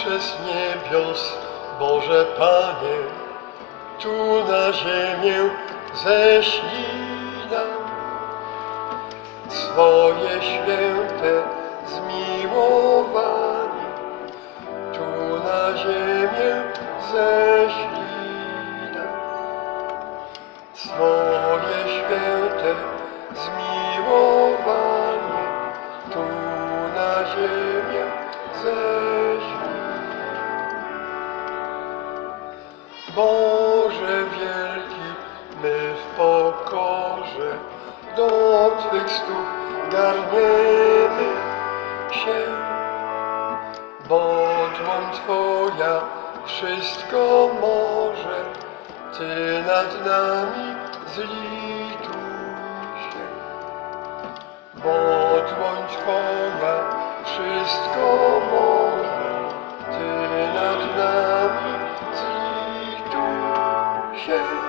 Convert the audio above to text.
Zbójcze z niebios, Boże Panie, tu na ziemię ześlij nam swoje święte zmiłowanie. Tu na ziemię ześlij nam swoje święte zmiłowanie. Tu na ziemię Boże wielki, my w pokorze do Twych stóp garniemy się, bo dłoń Twoja wszystko może, Ty nad nami zlituj Share.